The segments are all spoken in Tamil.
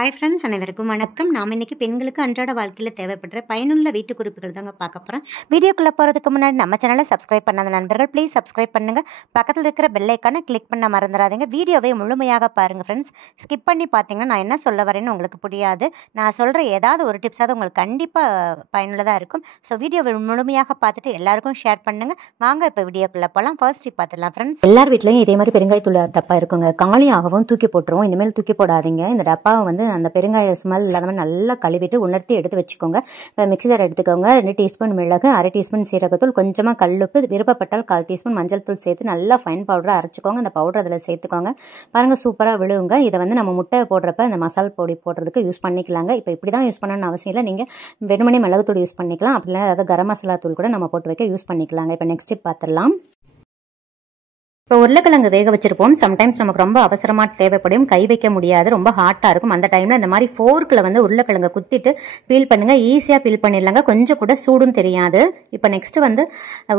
ஹாய் ஃப்ரெண்ட்ஸ், அனைவருக்கும் வணக்கம். நாம் இன்றைக்கி பெண்களுக்கு அன்றாட வாழ்க்கையில் தேவைப்படுற பயனுள்ள வீட்டு குறிப்புகள் தாங்க பார்க்க போகிறோம். வீடியோக்குள்ளே போகிறதுக்கு முன்னாடி நம்ம சேனலை சப்ஸ்கிரைப் பண்ணாத நண்பர்கள் ப்ளீஸ் சப்ஸ்கிரைப் பண்ணுங்கள். பக்கத்தில் இருக்கிற பெல் ஐக்கானை கிளிக் பண்ண மறந்துடாதீங்க. வீடியோவை முழுமையாக பாருங்கள் ஃப்ரெண்ட்ஸ். ஸ்கிப் பண்ணி பார்த்தீங்கன்னா நான் என்ன சொல்ல வரேன்னு உங்களுக்கு புரியாது. நான் சொல்கிற ஏதாவது ஒரு டிப்ஸாவது உங்களுக்கு கண்டிப்பாக பயனுள்ளதாக இருக்கும். ஸோ வீடியோவை முழுமையாக பார்த்துட்டு எல்லாருக்கும் ஷேர் பண்ணுங்கள். வாங்க இப்போ வீடியோக்குள்ளே போகலாம். ஃபர்ஸ்ட் டிப் பார்த்துடலாம் ஃப்ரெண்ட்ஸ். எல்லார் வீட்லையும் இதே மாதிரி பெருங்காயத்தூள் டப்பா இருக்குங்க. காலியாகவும் தூக்கி போட்டுருவோம். இனிமேல் தூக்கி போடாதீங்க. இந்த டப்பாவை வந்து அந்த பெருங்காய ஸ்மெல் இல்லாமல் நல்லா கழுவிட்டு உணர்த்தி எடுத்து வச்சுக்கோங்க. மிக்ஸி ஜார் எடுத்துக்கோங்க. 2 டீஸ்பூன் மிளகு, 1/2 டீஸ்பூன் சீரகத்தூள், கொஞ்சமாக கல்லுப்பு, விருப்பப்பட்டால் 1/4 டீஸ்பூன் மஞ்சள் தூள் சேர்த்து நல்லா ஃபைன் பவுடராக அரைச்சிக்கோங்க. அந்த பவுடர் அதில் சேர்த்துக்கோங்க. பாருங்கள், சூப்பராக விழுவுங்க. இதை வந்து நம்ம முட்டை போடுறப்ப அந்த மசால் பொடி போடுறதுக்கு யூஸ் பண்ணிக்கலாங்க. இப்போ இப்படி தான் யூஸ் பண்ணணும்னு அவசியம் இல்லை. நீங்கள் வெறுமனே மிளகுத்தூள் யூஸ் பண்ணிக்கலாம். அப்படி இல்லை அதாவது கரம் மசாலா தூள் கூட நம்ம போட்டு வைக்க யூஸ் பண்ணிக்கலாங்க. இப்போ நெக்ஸ்ட் டிப் பார்த்துடலாம். இப்போ உருளைக்கிழங்கு வேக வச்சிருப்போம். சம்டைம்ஸ் நமக்கு ரொம்ப அவசரமாக தேவைப்படும், கை வைக்க முடியாது, ரொம்ப ஹாட்டாக இருக்கும். அந்த டைமில் இந்த மாதிரி ஃபோர்க்கில் வந்து உருளைக்கிழங்கு குத்திட்டு பீல் பண்ணுங்கள். ஈஸியாக பீல் பண்ணிடலாங்க. கொஞ்சம் கூட சூடும் தெரியாது. இப்போ நெக்ஸ்ட்டு வந்து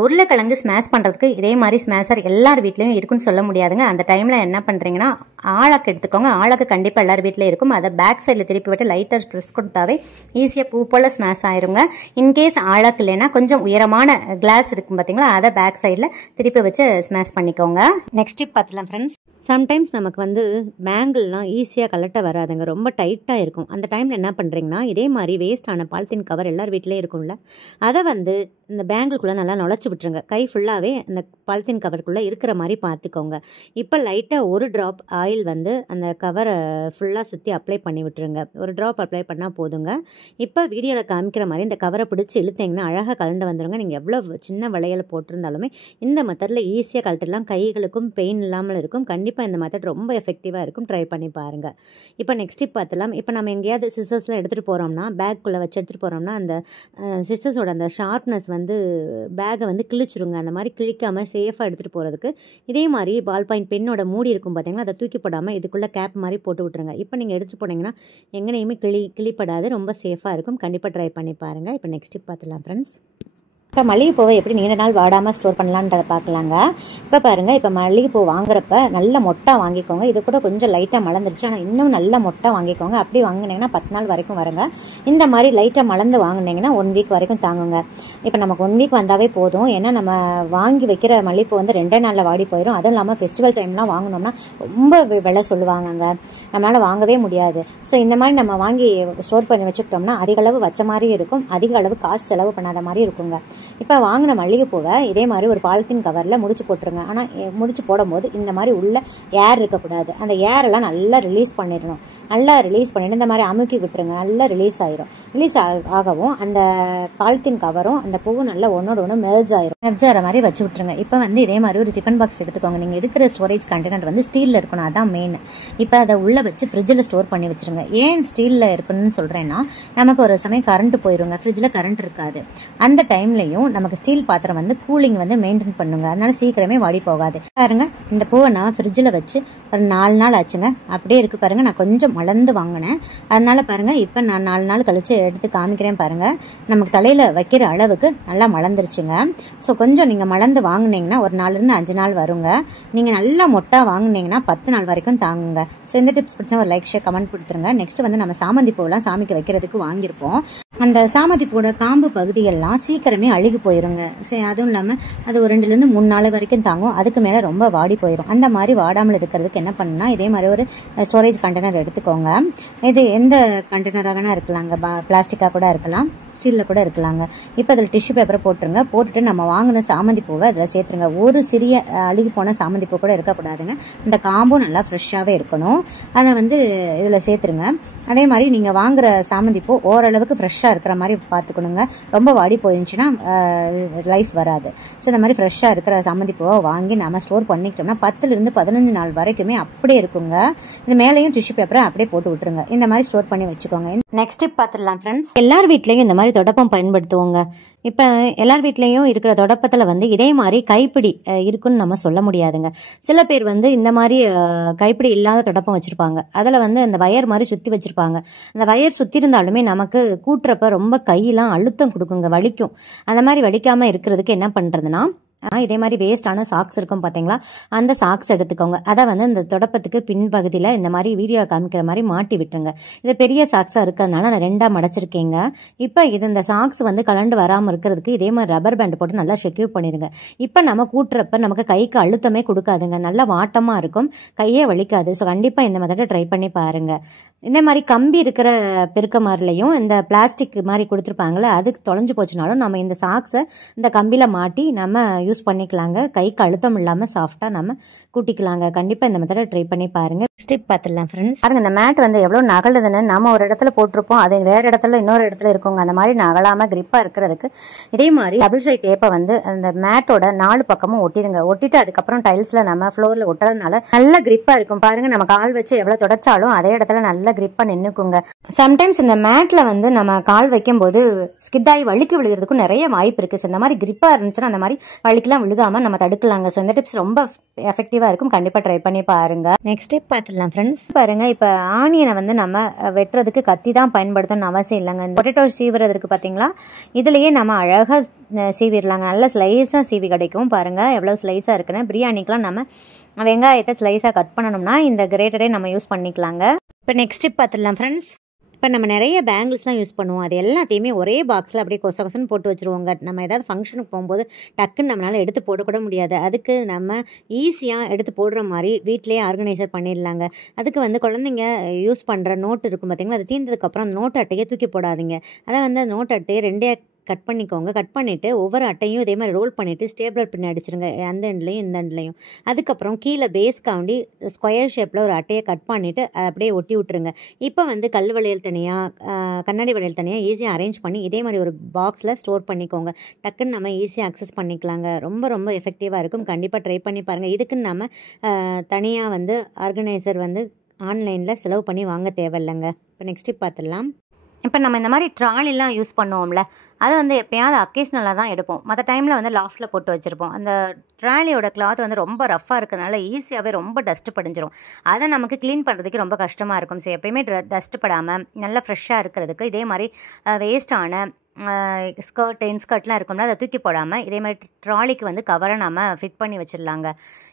உருளைக்கிழங்கு ஸ்மாஷ் பண்ணுறதுக்கு இதே மாதிரி ஸ்மாஷர் எல்லார் வீட்லேயும் இருக்குன்னு சொல்ல முடியாதுங்க. அந்த டைமில் என்ன பண்ணுறீங்கன்னா ஆளாக்கு எடுத்துக்கோங்க. ஆளாக்கு கண்டிப்பாக எல்லார் வீட்லேயும் இருக்கும். அதை பேக் சைடில் திருப்பி விட்டு லைட்டாக ப்ரெஸ் கொடுத்தாவே ஈஸியாக பூ போல் ஸ்மாஷ் ஆயிருங்க. இன்கேஸ் ஆளாக்கு இல்லைன்னா கொஞ்சம் உயரமான கிளாஸ் இருக்கும் பார்த்தீங்களா, அதை பேக் சைடில் திருப்பி வச்சு ஸ்மாஷ் பண்ணிக்கோங்க. நெக்ஸ்ட் டிப் பார்த்துலாம் ஃப்ரெண்ட்ஸ். சம்டைம்ஸ் நமக்கு வந்து பேங்கிள்லாம் ஈஸியாக கலட்ட வராதுங்க, ரொம்ப டைட்டாக இருக்கும். அந்த டைமில் என்ன பண்ணுறீங்கன்னா இதே மாதிரி வேஸ்டான பாலித்தீன் கவர் எல்லார் வீட்டிலேயே இருக்கும்ல, அதை வந்து இந்த பேங்கிள்குள்ளே நல்லா நுழைச்சி விட்டுருங்க. கை ஃபுல்லாகவே அந்த பாலித்தீன் கவருக்குள்ளே இருக்கிற மாதிரி பார்த்துக்கோங்க. இப்போ லைட்டாக 1 ட்ராப் ஆயில் வந்து அந்த கவரை ஃபுல்லாக சுற்றி அப்ளை பண்ணி விட்டுருங்க. 1 ட்ராப் அப்ளை பண்ணால் போதுங்க. இப்போ வீடியோவில் காமிக்கிற மாதிரி இந்த கவரை பிடிச்சி இழுத்தீங்கன்னா அழகாக கலண்டு வந்துடுங்க. நீங்கள் எவ்வளோ சின்ன வளையல் போட்டிருந்தாலுமே இந்த மெத்தடில் ஈஸியாக கலட்டிடலாம். கைகளுக்கும் பெயின் இல்லாமல் இருக்கும். கண்டிப்பாக இந்த மெத்தட் ரொம்ப எஃபெக்டிவாக இருக்கும். ட்ரை பண்ணி பாருங்கள். இப்போ நெக்ஸ்ட் டிப் பார்த்துலாம். இப்போ நம்ம எங்கேயாவது சிசர்ஸ்லாம் எடுத்துகிட்டு போகிறோம்னா, பேக்குள்ளே வச்சு எடுத்துகிட்டு போகிறோம்னா அந்த சிசர்ஸோட அந்த ஷார்ப்னஸ் வந்து பேக்கை வந்து கிழிச்சிருங்க. அந்த மாதிரி கிழிக்காமல் சேஃபாக எடுத்துகிட்டு போகிறதுக்கு இதே மாதிரி பால் பாயிண்ட் பெண்ணோட மூடி இருக்கும் பார்த்தீங்கன்னா, அதை தூக்கி போடாமல் இதுக்குள்ளே கேப் மாதிரி போட்டு விட்ருங்க. இப்போ நீங்கள் எடுத்துகிட்டு போனீங்கன்னா எங்கேயுமே கிளிப்படாது, ரொம்ப சேஃபாக இருக்கும். கண்டிப்பாக ட்ரை பண்ணி பாருங்கள். இப்போ நெக்ஸ்ட் டிப் பார்த்துலாம் ஃப்ரெண்ட்ஸ். இப்போ மல்லிகைப்பூவை எப்படி நீண்ட நாள் வாடாமல் ஸ்டோர் பண்ணலான்றதை பார்க்கலாங்க. இப்போ பாருங்கள், இப்போ மல்லிகைப்பூ வாங்குறப்ப நல்ல மொட்டை வாங்கிக்கோங்க. இது கூட கொஞ்சம் லைட்டாக மலர்ந்துருச்சு, ஆனால் இன்னும் நல்ல மொட்டை வாங்கிக்கோங்க. அப்படி வாங்கினீங்கன்னா 10 நாள் வரைக்கும் வருங்க. இந்த மாதிரி லைட்டாக மலர்ந்து வாங்கினீங்கன்னா 1 வீக் வரைக்கும் தாங்குங்க. இப்போ நமக்கு 1 வீக் வந்தாவே போதும். ஏன்னா நம்ம வாங்கி வைக்கிற மல்லிகைப்பூ வந்து 2 நாளில் வாடி போயிடும். அதுவும் இல்லாமல் ஃபெஸ்டிவல் டைம்லாம் வாங்கினோம்னா ரொம்ப விலை சொல்லுவாங்கங்க, நம்மளால் வாங்கவே முடியாது. ஸோ இந்த மாதிரி நம்ம வாங்கி ஸ்டோர் பண்ணி வச்சுக்கிட்டோம்னா அதிக அளவு வச்ச மாதிரி இருக்கும், அதிக அளவு காசு செலவு பண்ணாத மாதிரி இருக்குங்க. இப்போ வாங்கின மல்லிகைப்பூவை இதே மாதிரி ஒரு பாலித்தீன் கவரில் முடிச்சு போட்டுருங்க. ஆனால் முடிச்சு போடும்போது இந்த மாதிரி உள்ள ஏர் இருக்கக்கூடாது. அந்த ஏரெல்லாம் நல்லா ரிலீஸ் பண்ணிடணும். நல்லா ரிலீஸ் பண்ணிட்டு இந்த மாதிரி அமுக்கி விட்டுருங்க. நல்லா ரிலீஸ் ஆயிரும். ரிலீஸ் ஆகவும் அந்த பாலித்தீன் கவரும் அந்த பூவும் நல்லா ஒன்னோட ஒன்று மெர்ஜ் ஆகிற மாதிரி வச்சு விட்டுருங்க. இப்போ வந்து இதே மாதிரி ஒரு டிஃபன் பாக்ஸ் எடுத்துக்கோங்க. நீங்கள் எடுக்கிற ஸ்டோரேஜ் கண்டெய்னர் வந்து ஸ்டீலில் இருக்கணும், அதான் மெயின். இப்போ அதை உள்ளே வச்சு ஃப்ரிட்ஜில் ஸ்டோர் பண்ணி வச்சுருங்க. ஏன் ஸ்டீலில் இருக்கணும்னு சொல்கிறேன்னா, நமக்கு ஒரு சமயம் கரண்ட் போயிருங்க, ஃப்ரிட்ஜில் கரண்ட் இருக்காது. அந்த டைம்லையும் நமக்கு ஸ்டீல் பாத்திரம் வந்து கூலிங் வந்து மெயின்டைன் பண்ணுங்க. அதனால சீக்கிரமே வாடி போகாது. பாருங்க, இந்த பூவை நான் ஃப்ரிட்ஜில் வச்சு ஒரு 4 நாள் ஆச்சுங்க. அப்படியே இருக்கு பாருங்க. நான் கொஞ்சம் மலர்ந்து வாங்கினேன், அதனால பாருங்க இப்போ நான் 4 நாள் கழிச்சு எடுத்து காமிக்கிறேன் பாருங்க. நமக்கு தலையில் வைக்கிற அளவுக்கு நல்லா மலர்ந்துருச்சுங்க. ஸோ கொஞ்சம் நீங்கள் மலர்ந்து வாங்கினீங்கன்னா ஒரு 4லேருந்து 5 நாள் வருங்க. நீங்கள் நல்லா மொட்டா வாங்கினீங்கன்னா 10 நாள் வரைக்கும் தாங்குங்க. ஸோ இந்த டிப்ஸ் பிடிச்சா ஒரு லைக், ஷேர், கமெண்ட் கொடுத்துருங்க. நெக்ஸ்ட் வந்து நம்ம சாமந்தி பூவெல்லாம் சாமிக்கு வைக்கிறதுக்கு வாங்கியிருப்போம். அந்த சாமந்தி பூவோட காம்பு பகுதியெல்லாம் சீக்கிரமே அழுகி போயிருங்க. சரி, அதுவும் இல்லாமல் அது ஒரு 2லேருந்து 3 நாள் வரைக்கும் தாங்கும். அதுக்கு மேலே ரொம்ப வாடி போயிடும். அந்த மாதிரி வாடாமல் இருக்கிறதுக்கு என்ன பண்ணுன்னா இதே மாதிரி ஒரு ஸ்டோரேஜ் கண்டெய்னர் எடுத்துக்கோங்க. இது எந்த கண்டெய்னராக வேணால் இருக்கலாங்க, பிளாஸ்டிக்காக கூட இருக்கலாம், ஸ்டீலில் கூட இருக்கலாங்க. இப்போ அதில் டிஷ்யூ பேப்பரை போட்டுருங்க. போட்டுட்டு நம்ம வாங்கின சாமந்தி பூவை அதில் சேர்த்துருங்க. ஒரு சிறிய அழுகி போன சாமந்தி பூ கூட இருக்கக்கூடாதுங்க. இந்த காம்பும் நல்லா ஃப்ரெஷ்ஷாகவே இருக்கணும். அதை வந்து இதில் சேர்த்துருங்க. அதே மாதிரி நீங்கள் வாங்குகிற சாமந்தி பூ ஓரளவுக்கு ஃப்ரெஷ்ஷாக இருக்கிற மாதிரி பார்த்துக்கணுங்க. ரொம்ப வாடி போயிருந்துச்சுன்னா லைஃப் வராது. ஸோ இந்த மாதிரி ஃப்ரெஷ்ஷாக இருக்கிற சாமந்தி பூவை வாங்கி நம்ம ஸ்டோர் பண்ணிக்கிட்டோம்னா 10லேருந்து 15 நாள் வரைக்குமே அப்படியே இருக்குங்க. இது மேலேயும் டிஷ்யூ பேப்பரை அப்படியே போட்டு விட்டுருங்க. இந்த மாதிரி ஸ்டோர் பண்ணி வச்சுக்கோங்க. நெக்ஸ்ட் டிப் பார்த்துடலாம் ஃப்ரெண்ட்ஸ். எல்லார் வீட்லேயும் இந்த மாதிரி தொடப்பம் பயன்படுத்துவோங்க. இப்போ எல்லார் வீட்லேயும் இருக்கிற தொடப்பத்தில் வந்து இதே மாதிரி கைப்பிடி இருக்குன்னு நம்ம சொல்ல முடியாதுங்க. சில பேர் வந்து இந்த மாதிரி கைப்பிடி இல்லாத தொடப்பம் வச்சுருப்பாங்க. அதில் வந்து அந்த வயர் மாதிரி சுற்றி வச்சுருப்பாங்க. அந்த வயர் சுற்றி இருந்தாலுமே நமக்கு கூட்டுறப்ப ரொம்ப கையெல்லாம் அழுத்தம் கொடுக்குங்க, வலிக்கும். அந்த மாதிரி வலிக்காமல் இருக்கிறதுக்கு என்ன பண்ணுறதுன்னா இதே மாதிரி வேஸ்ட்டான சாக்ஸ் இருக்கும் பார்த்தீங்களா, அந்த சாக்ஸ் எடுத்துக்கோங்க. அதை வந்து இந்த தொடப்பத்துக்கு பின்பகுதியில் இந்த மாதிரி வீடியோ காமிக்கிற மாதிரி மாட்டி விட்டுருங்க. இது பெரிய சாக்ஸாக இருக்கிறதுனால நான் 2ஆக மடைச்சிருக்கேங்க. இப்போ இந்த சாக்ஸ் வந்து கலண்டு வராமல் இருக்கிறதுக்கு இதே மாதிரி ரப்பர் பேண்ட் போட்டு நல்லா செக்யூர் பண்ணிடுங்க. இப்போ நம்ம கூட்டுறப்ப நமக்கு கைக்கு அழுத்தமே கொடுக்காதுங்க, நல்லா வாட்டமாக இருக்கும், கையே வலிக்காது. ஸோ கண்டிப்பாக இந்த மெத்தடை ட்ரை பண்ணி பாருங்கள். இந்த மாதிரி கம்பி இருக்கிற பெருக்க மாதிரிலையும் இந்த பிளாஸ்டிக் மாதிரி கொடுத்துருப்பாங்களே, அதுக்கு தொலைஞ்சு போச்சுனாலும் நம்ம இந்த சாக்ஸை இந்த கம்பியில் மாட்டி நம்ம யூஸ் பண்ணிக்கலாங்க. கைக்கு அழுத்தம் இல்லாமல் சாஃப்டாக நம்ம கூட்டிக்கலாங்க. கண்டிப்பாக இந்த மெத்தடை ட்ரை பண்ணி பாருங்கள். ஸ்டிப் பார்த்துடலாம் ஃப்ரெண்ட்ஸ். பாருங்கள், இந்த மேட் வந்து எவ்வளோ நகலுதுன்னு. நம்ம ஒரு இடத்துல போட்டிருப்போம், அது வேறு இடத்துல இன்னொரு இடத்துல இருக்குங்க. அந்த மாதிரி நகலாமல் கிரிப்பாக இருக்கிறதுக்கு இதே மாதிரி டபுள் சைட் டேப்பை வந்து அந்த மேட்டோட 4 பக்கமும் ஒட்டிடுங்க. ஒட்டிட்டு அதுக்கப்புறம் டைல்ஸில் நம்ம ஃப்ளோரில் ஒட்டுறதுனால நல்ல கிரிப்பாக இருக்கும். பாருங்கள், நம்ம கால் வச்சு எவ்வளோ தொடச்சாலும் அதே இடத்துல நல்ல கிரிப்பா நின்னுக்குங்க. சம்டைம்ஸ் இந்த மேட்ல வந்து நம்ம கால் வைக்கும் போது ஸ்கிட் ஆகி வலிக்கு விழுகிறதுக்கும் நிறைய வாய்ப்பு இருக்கு. ஸோ இந்த மாதிரி கிரிப்பா இருந்துச்சுன்னா அந்த மாதிரி வலிக்கெல்லாம் விழுகாம நம்ம தடுக்கலாங்க. ஸோ இந்த டிப்ஸ் ரொம்ப எஃபெக்டிவா இருக்கும். கண்டிப்பா ட்ரை பண்ணி பாருங்க. நெக்ஸ்ட் ஸ்டெப் பார்த்துடலாம் ஃப்ரெண்ட்ஸ். பாருங்க, இப்போ ஆனியனை வந்து நம்ம வெட்டுறதுக்கு கத்தி தான் பயன்படுத்தணும்னு அவசியம் இல்லைங்க. பொட்டேட்டோ சீவுறது இருக்கு பார்த்தீங்களா, இதுலயே நம்ம அழகா சீவிடலாங்க. நல்ல ஸ்லைஸாக சீவி கிடைக்கும். பாருங்க எவ்வளோ ஸ்லைஸாக இருக்குன்னு. பிரியாணிக்கெலாம் நம்ம வெங்காயத்தை ஸ்லைஸாக கட் பண்ணணும்னா இந்த கிரேட்டரே நம்ம யூஸ் பண்ணிக்கலாங்க. இப்போ நெக்ஸ்ட் டிப் பார்த்துடலாம் ஃப்ரெண்ட்ஸ். இப்போ நம்ம நிறைய பேங்கிள்ஸ்லாம் யூஸ் பண்ணுவோம், அது எல்லாத்தையுமே ஒரே பாக்ஸில் அப்படியே கொசன்னு போட்டு வச்சுருவோங்க. நம்ம ஏதாவது ஃபங்க்ஷனுக்கு போகும்போது டக்குன்னு நம்மளால் எடுத்து போடக்கூட முடியாது. அதுக்கு நம்ம ஈஸியாக எடுத்து போடுற மாதிரி வீட்டிலேயே ஆர்கனைசர் பண்ணிடலாங்க. அதுக்கு வந்து குழந்தைங்க யூஸ் பண்ணுற நோட்டு இருக்கும் பார்த்தீங்களா, அது தீர்ந்ததுக்கப்புறம் அந்த நோட்டு அட்டையை தூக்கி போடாதீங்க. அதை வந்து அந்த நோட்டு அட்டையை 2 கட் பண்ணிக்கோங்க. கட் பண்ணிவிட்டு ஒவ்வொரு அட்டையும் இதே மாதிரி ரோல் பண்ணிவிட்டு ஸ்டேப்லர் பின் அடிச்சிருங்க, அந்த எண்ட்லையும் இந்த எண்ட்லையும். அதுக்கப்புறம் கீழே பேஸ்காண்டி ஸ்கொயர் ஷேப்பில் ஒரு அட்டையை கட் பண்ணிவிட்டு அதை அப்படியே ஒட்டி விட்டுருங்க. இப்போ வந்து கல் வளையல் தனியாக, கண்ணாடி வளையல் தனியாக ஈஸியாக அரேஞ்ச் பண்ணி இதே மாதிரி ஒரு பாக்ஸில் ஸ்டோர் பண்ணிக்கோங்க. டக்குன்னு நம்ம ஈஸியாக அக்சஸ் பண்ணிக்கலாங்க. ரொம்ப ரொம்ப எஃபெக்டிவாக இருக்கும். கண்டிப்பாக ட்ரை பண்ணி பாருங்கள். இதுக்குன்னு நம்ம தனியாக வந்து ஆர்கனைசர் வந்து ஆன்லைனில் செலவு பண்ணி வாங்க தேவையில்லைங்க. இப்போ நெக்ஸ்ட் பார்த்துடலாம். இப்போ நம்ம இந்த மாதிரி ட்ராலிலாம் யூஸ் பண்ணுவோம்ல, அதை வந்து எப்போயாவது அக்கேஷ்னலாக தான் எடுப்போம். மற்ற டைமில் வந்து லாஃப்ட்டில் போட்டு வச்சுருப்போம். அந்த ட்ராலியோட கிளாத் வந்து ரொம்ப ரஃப்பாக இருக்கிறதுனால ஈஸியாகவே ரொம்ப டஸ்ட்டு படிஞ்சிரும். அதை நமக்கு க்ளீன் பண்ணுறதுக்கு ரொம்ப கஷ்டமாக இருக்கும். ஸோ எப்போயுமே டஸ்ட்டு படாமல் நல்லா ஃப்ரெஷ்ஷாக இருக்கிறதுக்கு இதே மாதிரி வேஸ்ட்டான ஸ்கர்ட், இன்ஸ்கர்ட்லாம் இருக்கும்ல, அதை தூக்கி போடாமல் இதே மாதிரி ட்ராலிக்கு வந்து கவரை நம்ம ஃபிட் பண்ணி வச்சிடலாங்க.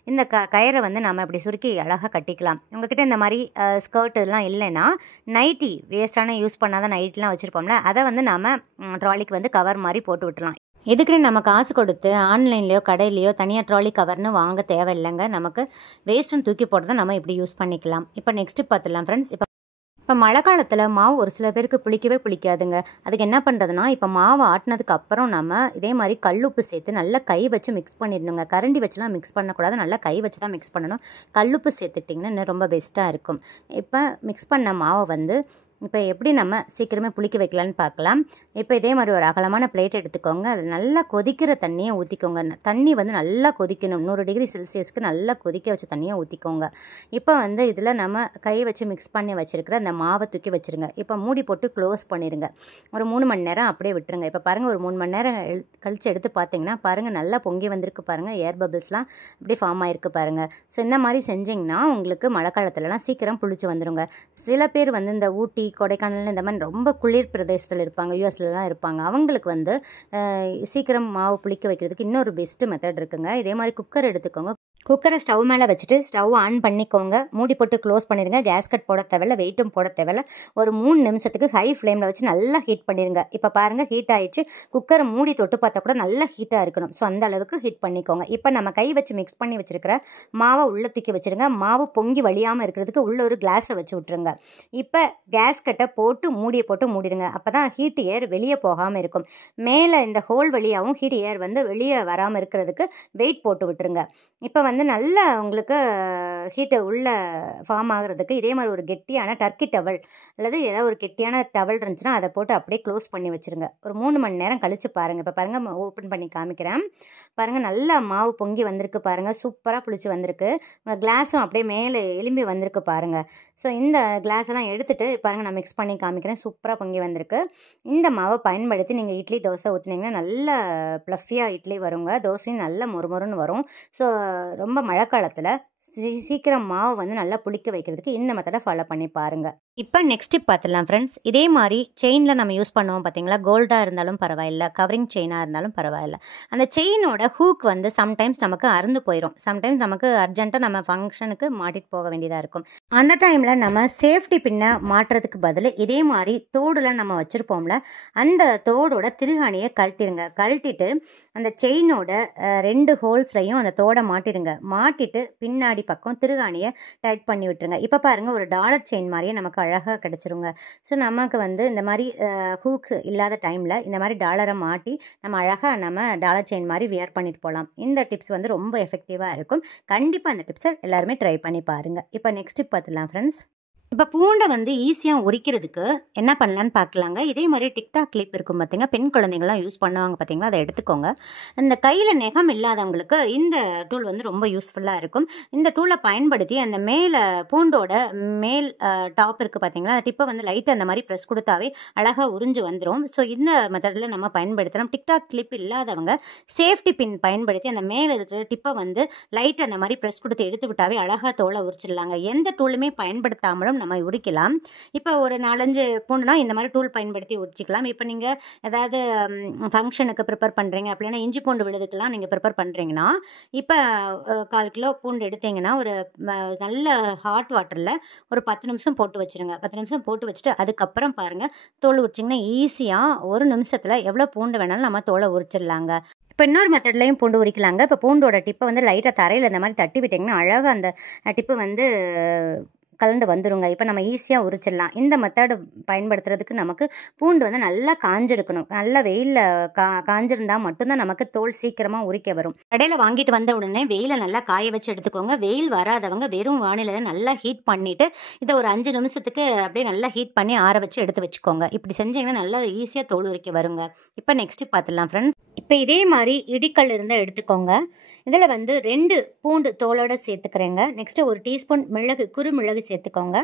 இந்த கயிறை வந்து நம்ம இப்படி சுருக்கி அழகாக கட்டிக்கலாம். உங்ககிட்ட இந்த மாதிரி ஸ்கர்ட் இதெல்லாம் இல்லைன்னா நைட்டி, வேஸ்ட்டான யூஸ் பண்ணாத நைட்டிலாம் வச்சுருப்போம்ல, அதை வந்து நம்ம ட்ராலிக்கு வந்து கவர் மாதிரி போட்டு விட்டுலாம். இதுக்குன்னு நம்ம காசு கொடுத்து ஆன்லைன்லேயோ கடையிலையோ தனியாக ட்ராலி கவர்னு வாங்க தேவையில்லைங்க. நமக்கு வேஸ்ட்டுன்னு தூக்கி போடுறதை நம்ம இப்படி யூஸ் பண்ணிக்கலாம். இப்போ நெக்ஸ்ட்டு பார்த்துடலாம் ஃப்ரெண்ட்ஸ். இப்போ மழை காலத்தில் மாவு ஒரு சில பேருக்கு புளிக்கவே புளிக்காதுங்க. அதுக்கு என்ன பண்ணுறதுனா, இப்போ மாவு ஆட்டினதுக்கு அப்புறம் நம்ம இதே மாதிரி கல்லுப்பு சேர்த்து நல்லா கை வச்சு மிக்ஸ் பண்ணிடணுங்க. கரண்டி வச்சுலாம் மிக்ஸ் பண்ணக்கூடாது, நல்லா கை வச்சு தான் மிக்ஸ் பண்ணணும். கல்லுப்பு சேர்த்துட்டிங்கன்னா இன்னும் ரொம்ப பெஸ்ட்டாக இருக்கும். இப்போ மிக்ஸ் பண்ண மாவை வந்து இப்போ எப்படி நம்ம சீக்கிரமே புளிக்க வைக்கலான்னு பார்க்கலாம். இப்போ இதே மாதிரி ஒரு அகலமான பிளேட் எடுத்துக்கோங்க. அது நல்லா கொதிக்கிற தண்ணியை ஊற்றிக்கோங்க. தண்ணி வந்து நல்லா கொதிக்கணும். 100 டிகிரி செல்சியஸ்க்கு நல்லா கொதிக்க வச்ச தண்ணியை ஊற்றிக்கோங்க. இப்போ வந்து இதில் நம்ம கை வச்சு மிக்ஸ் பண்ணி வச்சுருக்கிற அந்த மாவை தூக்கி வச்சுருங்க. இப்போ மூடி போட்டு க்ளோஸ் பண்ணிடுங்க. ஒரு 3 மணி நேரம் அப்படியே விட்டுருங்க. இப்போ பாருங்கள், ஒரு 3 மணி நேரம் கழித்து எடுத்து பார்த்தீங்கன்னா பாருங்கள், நல்லா பொங்கி வந்திருக்கு பாருங்கள். ஏர் பபிள்ஸ்லாம் அப்படியே ஃபார்ம் ஆகிருக்கு பாருங்கள். ஸோ இந்த மாதிரி செஞ்சிங்கன்னா உங்களுக்கு மழை காலத்துலலாம் சீக்கிரம் புளிச்சு வந்துடுங்க. சில பேர் வந்து இந்த ஊட்டி, கொடைக்கானல் இந்த மாதிரி ரொம்ப குளிர் பிரதேசத்தில் இருப்பாங்க, யூஎஸ்லலாம் இருப்பாங்க. அவங்களுக்கு வந்து சீக்கிரம் மாவு புளிக்க வைக்கிறதுக்கு இன்னொரு பெஸ்ட்டு மெத்தட் இருக்குங்க. இதே மாதிரி குக்கர் எடுத்துக்கோங்க. குக்கரை ஸ்டவ் மேலே வச்சுட்டு ஸ்டவ் ஆன் பண்ணிக்கோங்க. மூடி போட்டு க்ளோஸ் பண்ணிடுங்க. கேஸ் கட் போட தேவையில்ல, வெயிட்டும் போட தேவையில்ல. ஒரு 3 நிமிஷத்துக்கு ஹை ஃப்ளேமில் வச்சு நல்லா ஹீட் பண்ணிடுங்க. இப்போ பாருங்கள், ஹீட் ஆகிடுச்சு. குக்கரை மூடி தொட்டு பார்த்தா கூட நல்லா ஹீட்டாக இருக்கணும். ஸோ அந்த அளவுக்கு ஹீட் பண்ணிக்கோங்க. இப்போ நம்ம கை வச்சு மிக்ஸ் பண்ணி வச்சுருக்கிற மாவை உள்ளே தூக்கி வச்சுருங்க. மாவு பொங்கி வழியாமல் இருக்கிறதுக்கு உள்ள ஒரு கிளாஸை வச்சு விட்ருங்க. இப்போ கேஸ் கட்டை போட்டு மூடியை போட்டு மூடிடுங்க. அப்போ தான் ஹீட் ஏர் வெளியே போகாமல் இருக்கும். மேலே இந்த ஹோல் வழியாகவும் ஹீட் ஏர் வந்து வெளியே வராமல் இருக்கிறதுக்கு வெயிட் போட்டு விட்டுருங்க. இப்போ வந்து நல்லா உங்களுக்கு ஹீட்டு உள்ளே ஃபார்ம் ஆகிறதுக்கு இதே மாதிரி ஒரு கெட்டியான டர்க்கி டவல் அல்லது ஏதாவது ஒரு கெட்டியான டவல் இருந்துச்சுன்னா அதை போட்டு அப்படியே க்ளோஸ் பண்ணி வச்சுருங்க. ஒரு 3 மணி நேரம் கழித்து பாருங்கள். இப்போ பாருங்கள், ஓப்பன் பண்ணி காமிக்கிறேன். பாருங்கள், நல்லா மாவு பொங்கி வந்திருக்கு பாருங்கள். சூப்பராக புளிச்சு வந்திருக்கு. கிளாஸும் அப்படியே மேலே எலும்பி வந்திருக்கு பாருங்கள். ஸோ இந்த கிளாஸ் எல்லாம் எடுத்துகிட்டு பாருங்கள், நான் மிக்ஸ் பண்ணி காமிக்கிறேன். சூப்பராக பொங்கி வந்திருக்கு. இந்த மாவை பயன்படுத்தி நீங்கள் இட்லி, தோசை ஊற்றினீங்கன்னா நல்ல ப்ளஃபியாக இட்லி வருங்க. தோசையும் நல்ல மொறுமொறுன்னு வரும். ஸோ ரொம்ப மழை காலத்தில் சீக்கிரம் மாவு வந்து நல்லா புளிக்க வைக்கிறதுக்கு இந்த மெத்தடை ஃபாலோ பண்ணி பாருங்கள். இப்போ நெக்ஸ்ட் டிப் பார்த்துடலாம் ஃப்ரெண்ட்ஸ். இதே மாதிரி செயினில் நம்ம யூஸ் பண்ணுவோம் பார்த்தீங்களா, கோல்டாக இருந்தாலும் பரவாயில்ல, கவரிங் செயினாக இருந்தாலும் பரவாயில்ல. அந்த செயினோட ஹூக் வந்து சம்டைம்ஸ் நமக்கு அறுந்து போயிடும். சம்டைம்ஸ் நமக்கு அர்ஜென்ட்டாக நம்ம ஃபங்க்ஷனுக்கு மாட்டிட்டு போக வேண்டியதாக இருக்கும். அந்த டைமில் நம்ம சேஃப்டி பின்னை மாட்டுறதுக்கு பதில் இதே மாதிரி தோடில் நம்ம வச்சுருப்போம்ல, அந்த தோடோட திருகாணியை கழட்டிடுங்க. கழட்டிட்டு அந்த செயினோட 2 ஹோல்ஸ்லையும் அந்த தோடை மாட்டிடுங்க. மாட்டிட்டு பின்னாடி பக்கம் திருகாணியை டைட் பண்ணி விட்டுருங்க. இப்போ பாருங்கள், ஒரு டாலர் செயின் மாதிரியே நமக்கு அழகாக கிடச்சிருங்க. ஸோ நமக்கு வந்து இந்த மாதிரி ஹூக் இல்லாத டைமில் இந்த மாதிரி டாலரை மாட்டி நம்ம அழகாக நம்ம டாலர் செயின் மாதிரி வியர் பண்ணிட்டு போகலாம். இந்த டிப்ஸ் வந்து ரொம்ப எஃபெக்டிவாக இருக்கும். கண்டிப்பாக அந்த டிப்ஸை எல்லாருமே ட்ரை பண்ணி பாருங்கள். இப்போ நெக்ஸ்ட் டிப் பார்த்துலாம் ஃப்ரெண்ட்ஸ். இப்போ பூண்டை வந்து ஈஸியாக உரிக்கிறதுக்கு என்ன பண்ணலான்னு பார்க்கலாங்க. இதே மாதிரி டிக்டாக் கிளிப் இருக்கும் பார்த்தீங்க, பெண் குழந்தைங்களாம் யூஸ் பண்ணுவாங்க பார்த்தீங்களா, அதை எடுத்துக்கோங்க. இந்த கையில் நெகம் இல்லாதவங்களுக்கு இந்த டூல் வந்து ரொம்ப யூஸ்ஃபுல்லாக இருக்கும். இந்த டூலை பயன்படுத்தி அந்த மேலே பூண்டோட மேல் டாப் இருக்குது பார்த்தீங்களா, அந்த டிப்பை வந்து லைட்டாக அந்த மாதிரி ப்ரெஸ் கொடுத்தாவே அழகாக உறிஞ்சு வந்துடும். ஸோ இந்த மெத்தடில் நம்ம பயன்படுத்தலாம். டிக்டாக் கிளிப் இல்லாதவங்க சேஃப்டி பின் பயன்படுத்தி அந்த மேலே இருக்கிற டிப்பை வந்து லைட்டாக அந்த மாதிரி ப்ரெஸ் கொடுத்து எடுத்து விட்டாவே அழகாக தோலை உரிச்சிடலாங்க. எந்த டூலுமே பயன்படுத்தாமலும் நம்ம உரிக்கலாம். இப்போ ஒரு 4-5 பூண்டுனா இந்த மாதிரி டூல் பயன்படுத்தி உரிச்சிக்கலாம். இப்போ நீங்கள் ஏதாவது ஃபங்க்ஷனுக்கு ப்ரிப்பேர் பண்ணுறீங்க அப்படின்னா, இஞ்சி பூண்டு விழுதுக்கெல்லாம் நீங்கள் ப்ரிப்பேர் பண்ணுறீங்கன்னா, இப்போ 1/4 கிலோ பூண்டு எடுத்தீங்கன்னா ஒரு நல்ல ஹாட் வாட்டரில் ஒரு 10 நிமிஷம் போட்டு வச்சுருங்க. 10 நிமிஷம் போட்டு வச்சுட்டு அதுக்கப்புறம் பாருங்கள், தோல் உரிச்சிங்கன்னா ஈஸியாக 1 நிமிஷத்தில் எவ்வளோ பூண்டு வேணாலும் நம்ம தோலை உரிச்சிடலாங்க. இப்போ இன்னொரு மெத்தட்லையும் பூண்டு உரிக்கலாங்க. இப்போ பூண்டோட டிப்பை வந்து லைட்டாக தரையில் இந்த மாதிரி தட்டி விட்டிங்கன்னா அழகாக அந்த டிப்பு வந்து கலந்து வந்துருங்க. இப்போ நம்ம ஈஸியாக உரிச்சிடலாம். இந்த மெத்தடு பயன்படுத்துறதுக்கு நமக்கு பூண்டு வந்து நல்லா காஞ்சிருக்கணும். நல்லா வெயிலில் காஞ்சிருந்தால் மட்டும்தான் நமக்கு தோல் சீக்கிரமாக உரிக்க வரும். கடையில் வாங்கிட்டு வந்த உடனே வெயிலை நல்லா காய வச்சு எடுத்துக்கோங்க. வெயில் வராதவங்க வெறும் வானிலையில் நல்லா ஹீட் பண்ணிவிட்டு இதை ஒரு 5 நிமிஷத்துக்கு அப்படியே நல்லா ஹீட் பண்ணி ஆற வச்சு எடுத்து வச்சுக்கோங்க. இப்படி செஞ்சிங்கன்னா நல்லா ஈஸியாக தோல் உரிக்க வருங்க. இப்போ நெக்ஸ்ட்டு பார்த்துடலாம் ஃப்ரெண்ட்ஸ். இப்போ இதே மாதிரி இடிக்கல் இருந்தால் எடுத்துக்கோங்க. இதில் வந்து 2 பூண்டு தோலோடு சேர்த்துக்கிறேங்க. நெக்ஸ்ட்டு 1 டீஸ்பூன் மிளகு, குறுமிளகு சேர்த்துக்கோங்க.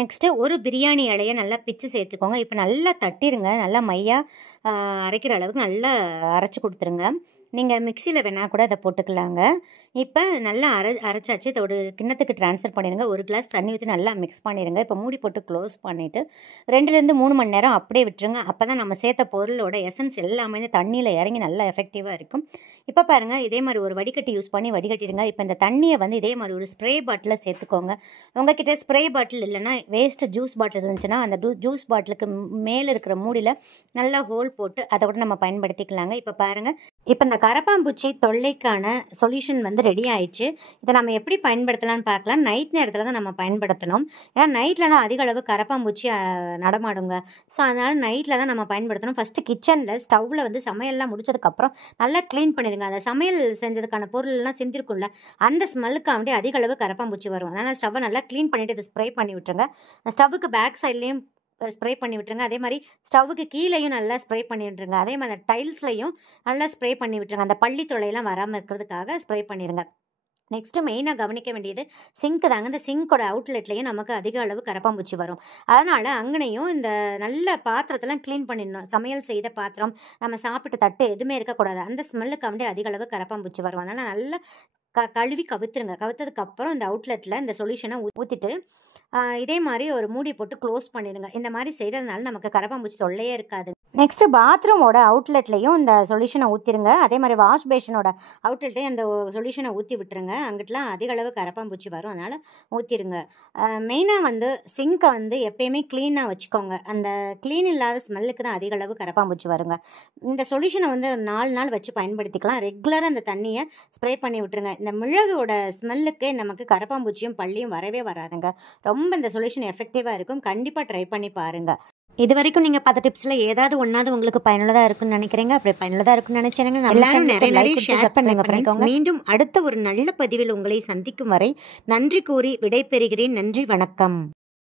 நெக்ஸ்ட்டு 1 பிரியாணி இலையை நல்லா பிச்சு சேர்த்துக்கோங்க. இப்போ நல்லா தட்டிடுங்க. நல்லா மையாக அரைக்கிற அளவுக்கு நல்லா அரைச்சி கொடுத்துருங்க. நீங்கள் மிக்சியில் வேணால் கூட அதை போட்டுக்கலாங்க. இப்போ நல்லா அரைச்சாச்சு. இதை ஒரு கிண்ணத்துக்கு ட்ரான்ஸ்ஃபர் பண்ணிடுங்க. 1 கிளாஸ் தண்ணி ஊற்றி நல்லா மிக்ஸ் பண்ணிடுங்க. இப்போ மூடி போட்டு க்ளோஸ் பண்ணிவிட்டு 2லேருந்து 3 மணி நேரம் அப்படியே விட்டுருங்க. அப்போ தான் நம்ம சேர்த்த பொருளோட எசன்ஸ் எல்லாமே இந்த தண்ணியில் இறங்கி நல்லா எஃபெக்டிவாக இருக்கும். இப்போ பாருங்கள், இதே மாதிரி ஒரு வடிகட்டி யூஸ் பண்ணி வடிகட்டிடுங்க. இப்போ இந்த தண்ணியை வந்து இதே மாதிரி ஒரு ஸ்ப்ரே பாட்டிலில் சேர்த்துக்கோங்க. உங்ககிட்ட ஸ்ப்ரே பாட்டில் இல்லைன்னா வேஸ்ட்டு ஜூஸ் பாட்டில் இருந்துச்சுன்னா அந்த ஜூஸ் பாட்டிலுக்கு மேலே இருக்கிற மூடியில் நல்லா ஹோல் போட்டு அதை கூட நம்ம பயன்படுத்திக்கலாங்க. இப்போ பாருங்கள், இப்போ இந்த கரப்பாம்பூச்சி தொல்லைக்கான சொல்யூஷன் வந்து ரெடி ஆயிடுச்சு. இதை நம்ம எப்படி பயன்படுத்தலாம்னு பார்க்கலாம். நைட் நேரத்தில் தான் நம்ம பயன்படுத்தணும். ஏன்னா நைட்டில் தான் அதிக அளவு கரப்பாம்பூச்சி நடமாடுங்க. ஸோ அதனால் நைட்டில் தான் நம்ம பயன்படுத்தணும். ஃபஸ்ட்டு கிச்சனில் ஸ்டவ்வில் வந்து சமையல்லாம் முடிச்சதுக்கப்புறம் நல்லா க்ளீன் பண்ணிடுங்க. அந்த சமையல் செஞ்சதுக்கான பொருள்லாம் செஞ்சுருக்கும்ல, அந்த ஸ்மெல்லுக்காண்டி அதிக அளவு கரப்பாம்பூச்சி வரும். அதனால் ஸ்டவ்வை நல்லா க்ளீன் பண்ணிவிட்டு இதை ஸ்ப்ரே பண்ணி விட்டுருங்க. ஸ்டவ்வுக்கு பேக் சைட்லேயும் ஸ்ப்ரே பண்ணி விட்டுருங்க. அதே மாதிரி ஸ்டவ்வுக்கு கீழேயும் நல்லா ஸ்ப்ரே பண்ணி விட்டுருங்க. அதே மாதிரி அந்த டைல்ஸ்லையும் நல்லா ஸ்ப்ரே பண்ணி விட்டுருங்க. அந்த பள்ளி தொல்லையெல்லாம் வராமல் இருக்கிறதுக்காக ஸ்ப்ரே பண்ணிடுங்க. நெக்ஸ்ட்டு மெயினாக கவனிக்க வேண்டியது சிங்க்கு தாங்க. இந்த சிங்க்கோட அவுட்லெட்லேயும் நமக்கு அதிக அளவு கரப்பாம்பூச்சி வரும். அதனால் அங்கனையும் இந்த நல்ல பாத்திரத்தெல்லாம் க்ளீன் பண்ணிடணும். சமையல் செய்த பாத்திரம், நம்ம சாப்பிட்ட தட்டு எதுவுமே இருக்கக்கூடாது. அந்த ஸ்மெல்லுக்காண்டி அதிக அளவு கரப்பாம்பூச்சி வரும். அதனால் நல்லா கழுவி கவுத்துருங்க. கவுத்ததுக்கப்புறம் இந்த அவுட்லெட்டில் இந்த சொல்யூஷனை ஊற்றிட்டு இதே மாதிரி ஒரு மூடி போட்டு க்ளோஸ் பண்ணிடுங்க. இந்த மாதிரி செய்கிறதுனால நமக்கு கரப்பாம்பூச்சி தொல்லையே இருக்காது. நெக்ஸ்ட்டு பாத்ரூமோட அவுட்லெட்லேயும் இந்த சொல்யூஷனை ஊற்றிடுங்க. அதே மாதிரி வாஷ் பேஷனோட அவுட்லெட்லேயும் அந்த சொல்யூஷனை ஊற்றி விட்டுருங்க. அங்கிட்டலாம் அதிக அளவு கரப்பாம்பூச்சி வரும். அதனால் ஊற்றிடுங்க. மெயினாக வந்து சிங்க்கை வந்து எப்பயுமே க்ளீனாக வச்சுக்கோங்க. அந்த க்ளீன் இல்லாத ஸ்மெல்லுக்கு தான் அதிக அளவு கரப்பாம்பூச்சி வருங்க. இந்த சொல்யூஷனை வந்து 4 நாள் வச்சு பயன்படுத்திக்கலாம். ரெகுலராக அந்த தண்ணியை ஸ்ப்ரே பண்ணி விட்டுருங்க. இந்த மிளகோட ஸ்மெல்லுக்கே நமக்கு கரப்பாம்பூச்சியும் பள்ளியும் வரவே வராதுங்க. ரொம்ப இந்த சொல்யூஷன் எஃபெக்டிவாக இருக்கும். கண்டிப்பாக ட்ரை பண்ணி பாருங்கள். இது வரைக்கும் நீங்கள் பார்த்த டிப்ஸில் ஏதாவது ஒன்றாவது உங்களுக்கு பயனுள்ளதாக இருக்குன்னு நினைக்கிறீங்க. அப்படி பயனுள்ளதாக இருக்குன்னு நினைச்சேங்க எல்லாரும் நிறைய ஷேர் பண்ணுங்க. மீண்டும் அடுத்த ஒரு நல்ல பதிவில் உங்களை சந்திக்கும் வரை நன்றி கூறி விடைபெறுகிறேன். நன்றி, வணக்கம்.